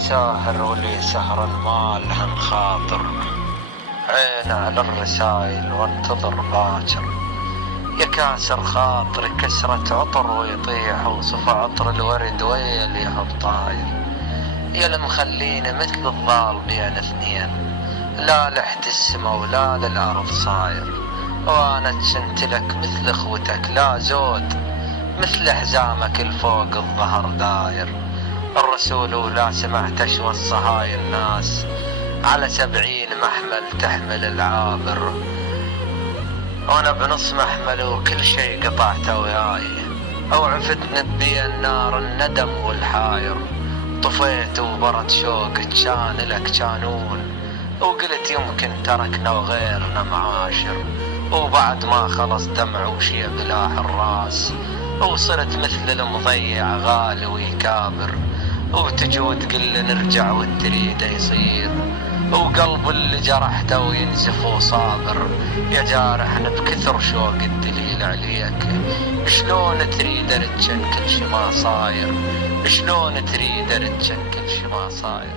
ساهر ولي سهر المال هم خاطر، عين على الرسايل وانتظر باكر. يا كاسر خاطري كسرة عطر ويطيح وصف عطر الورد ويل يهب طاير. يا المخليني مثل الضال بين اثنين، لا لحد السما ولا للأرض صاير. وانا تشنتلك مثل اخوتك لا زود، مثل حزامك الفوق الظهر داير. الرسول ولا سمعت اشوى الصهاي الناس، على 70 محمل تحمل العابر. وانا بنص محمل وكل شي قطعته وياي، اوعفت نبي النار الندم والحاير. طفيت وبرد شوق كان لك كانون، وقلت يمكن تركنا وغيرنا معاشر. وبعد ما خلص دمع وشي بلاح الراس، وصرت مثل المضيع غالي ويكابر. وتجي وتقل نرجع والتريده يصير، وقلب اللي جرحته وينزف وصابر. يا جارحنا بكثر شوق الدليل عليك، شلون تريد ارجن كل شي ما صاير، شلون تريد ارجن كل شي ما صاير.